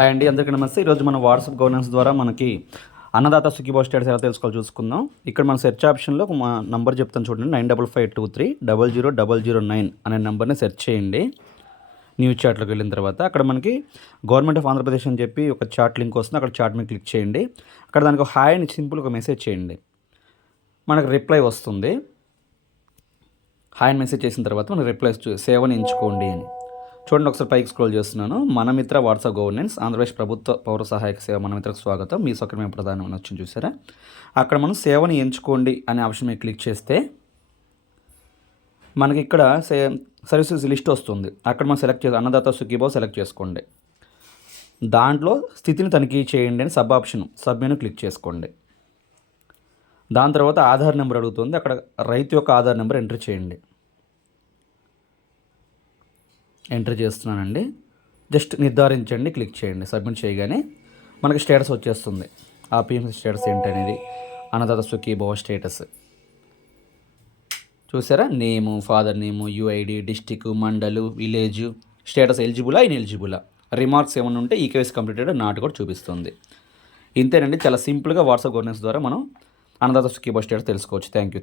Hi అండి, అందరికీ నమస్తే. ఈరోజు మన వాట్సాప్ గవర్నెన్స్ ద్వారా మనకి అన్నదాత సుఖీభావ స్టేటస్ ఎలా తెలుసుకోవాలి చూసుకుందాం. ఇక్కడ మన సెర్చ్ ఆప్షన్లో మా నంబర్ చెప్తాను చూడండి, 9552300009 అనే నెంబర్ని సెర్చ్ చేయండి. న్యూస్ చాట్లోకి వెళ్ళిన తర్వాత అక్కడ మనకి గవర్నమెంట్ ఆఫ్ ఆంధ్రప్రదేశ్ అని చెప్పి ఒక చాట్ లింక్ వస్తుంది. అక్కడ చాట్ మీద క్లిక్ చేయండి. అక్కడ దానికి హాయ్ అని సింపుల్ ఒక మెసేజ్ చేయండి. మనకు రిప్లై వస్తుంది. హాయ్ అని మెసేజ్ చేసిన తర్వాత మనకు రిప్లై సేవని ఎంచుకోండి అని చూడండి. ఒకసారి పైకి స్క్రోల్ చేస్తున్నాను. మనమిత్ర వాట్సాప్ గవర్నెన్స్ ఆంధ్రప్రదేశ్ ప్రభుత్వ పౌర సహాయక సేవ మనమిత్రకు స్వాగతం, మీ సౌకర్యం ప్రధానం అని వచ్చింది చూసారా. అక్కడ మనం సేవని ఎంచుకోండి అనే ఆప్షన్ మీద క్లిక్ చేస్తే మనకి ఇక్కడ సర్వీసెస్ లిస్ట్ వస్తుంది. అక్కడ మనం సెలెక్ట్ చేసి అన్నదాత సుఖీభావ సెలెక్ట్ చేసుకోండి. దాంట్లో స్థితిని తనిఖీ చేయండి అని sub option sub menu click చేసుకోండి. దాని తర్వాత ఆధార్ నెంబర్ అడుగుతుంది. అక్కడ రైతు యొక్క ఆధార్ నెంబర్ ఎంటర్ చేయండి. ఎంటర్ చేస్తున్నానండి. జస్ట్ నిర్ధారించండి, క్లిక్ చేయండి. సబ్మిట్ చేయగానే మనకి స్టేటస్ వచ్చేస్తుంది. ఆ పిఎంసి స్టేటస్ ఏంటనేది, అన్నదాత సుఖీభావ స్టేటస్ చూసారా. నేము, ఫాదర్ నేము, యూఐడి, డిస్టిక్, మండలు, విలేజ్, స్టేటస్ ఎలిజిబులా ఇన్ఎలిజిబులా, రిమార్క్స్ ఏమైనా ఉంటే ఈకేవైసీ కంప్లీటెడ్ నాట్ కూడా చూపిస్తుంది. ఇంతేనండి, చాలా సింపుల్గా వాట్సాప్ గవర్నెన్స్ ద్వారా మనం అన్నదాత సుఖీభావ స్టేటస్ తెలుసుకోవచ్చు. Thank you.